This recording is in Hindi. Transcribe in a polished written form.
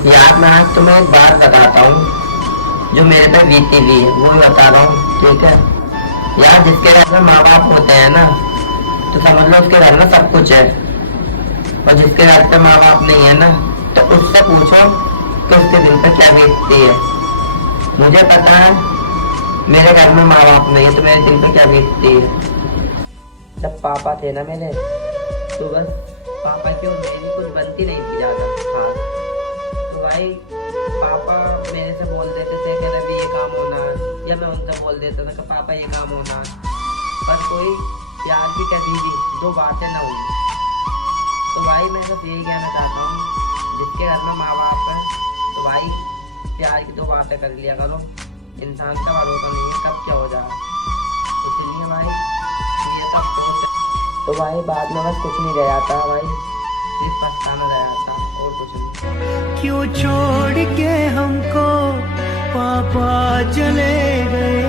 यार मैं आज तुम्हें एक बात बताता हूँ जो मेरे पे बीती हुई है, वो भी बता रहा हूँ, ठीक है। यार जिसके घर में माँ बाप होते हैं ना, तो समझ लो उसके घर में सब कुछ है। और जिसके घर पे माँ बाप नहीं है ना, तो उससे पूछो कि उसके दिल पे क्या बीतती है। मुझे पता है मेरे घर में माँ बाप नहीं है तो मेरे दिल पे क्या बीतती है। जब पापा थे ना मेरे, तो बस पापा क्यों मेरी कुछ बनती नहीं थी ज्यादा खास। तो भाई पापा मेरे से बोल देते थे कि रवि ये काम होना, या मैं उनसे बोल देता था कि पापा ये काम होना। पर कोई प्यार की कभी भी दो बातें ना हुई। तो भाई मैं बस यही कहना चाहता हूँ, जिसके घर में माँ बाप है तो भाई प्यार की दो बातें कर लिया करो। इंसान का भरोसा नहीं है कब क्या हो जाए, इसलिए भाई ये सब सोच। तो भाई बाद में बस कुछ नहीं रह जाता भाई, सिर्फ पछताना रह जाता और कुछ नहीं। क्यों छोड़ के हमको पापा चले गए।